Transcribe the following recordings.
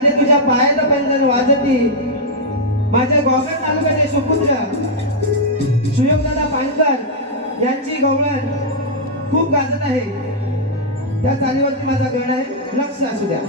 तुझ्या पायाचा पंजन वाजती माझ्या गोगल तालुक्याचे सुपुत्र सुयोगदादा पाणकर यांची गवळण खूप गाजत आहे। त्या चालीवरती माझा गण आहे, लक्ष असू द्या।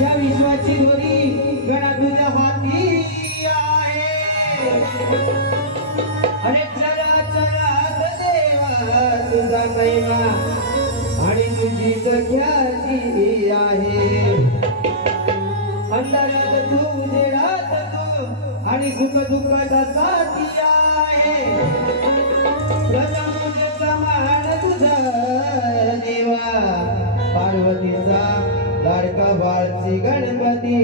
या विश्वाची दोरी गणा तुझ्या हाती आहे। अरे चराचरात देवा तुझा महिमा आणि तुझी ख्याती आहे। अंधारात तू उजेडात तू आणि सुख दुःखाचा साथी आहे। राजा तुझ्याचा मान तुझा देवा पार्वतीचा लाडका बाळची गणपती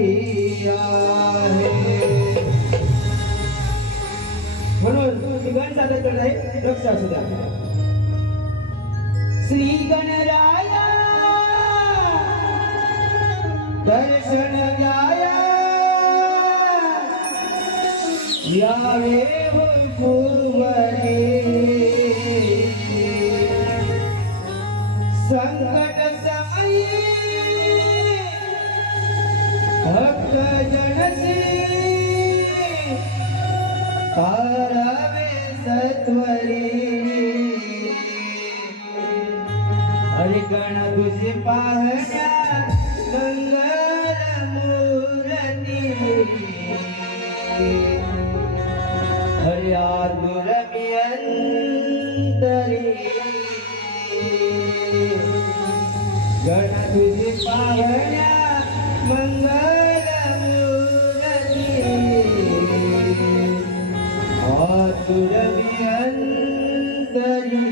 आहे। म्हणून गण सादर करत आहे, लक्ष असू द्या। श्री गणराया दर्शन घ्याया यावे पूर्वरे संकट समयी भक्त जनसी करावे सत्वरी। हरि गण तुझे पाहण्या मंगल मूर्ती हरि आतुर मी अंतरी। गण तुझे पाहण्या मंगल मूर्ती आतुर मी अंतरी।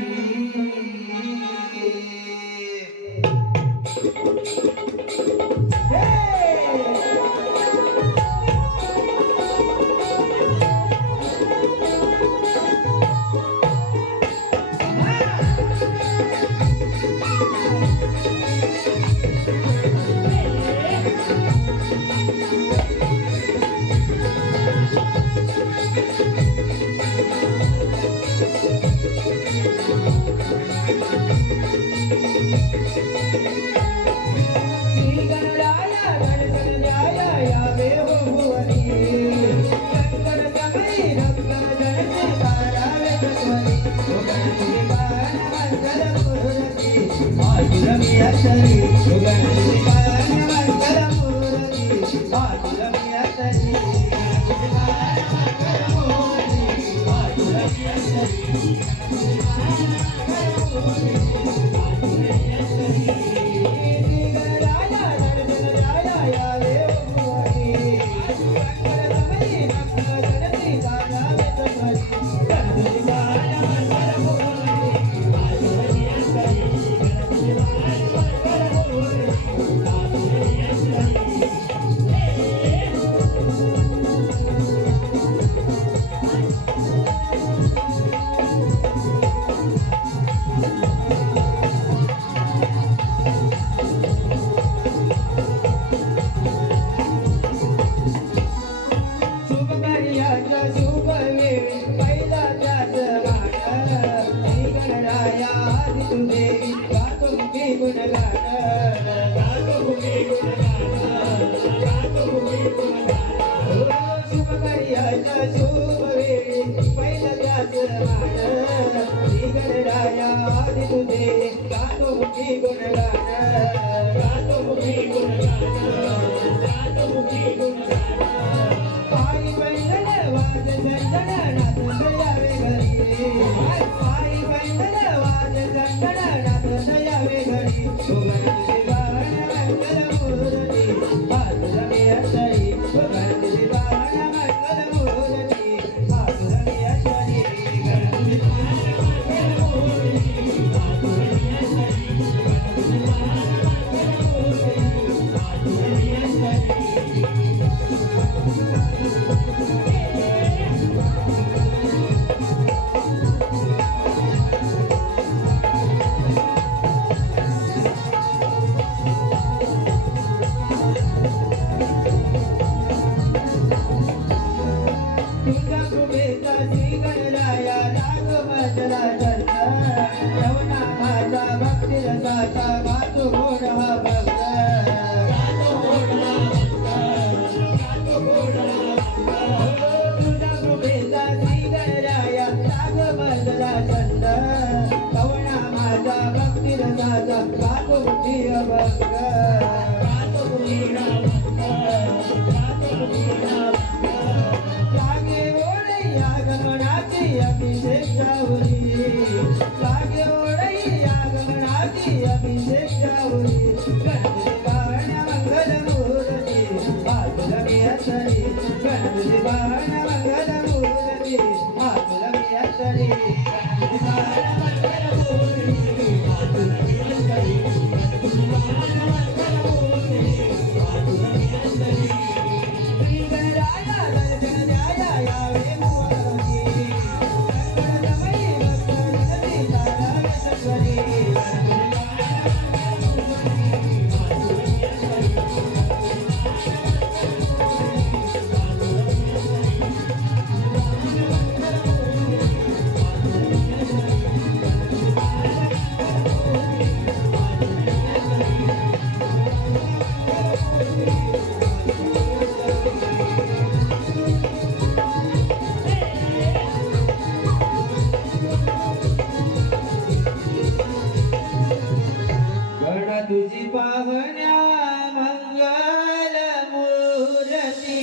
तुम्ही अभंग लागे ओढई आगमनाची अभिषेक जावली लागे ओढई आगमनाची अभिषेक जावली गणपती बाळा मंगल मूर्ती आतुला मी असली गणपती बाळा मंगल मूर्ती आतुला मी असली गणपती बाळा मंगल मूर्ती आतुला मी असली गणपती बाळा मंगल मूर्ती आतुला मी असली श्री गणराया दर्शन द्याया यावे मोहनी गणपतमयी भक्त जननी तारा सत्वरी गण तुझी पावन्या मंगल मूर्ती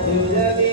तुझी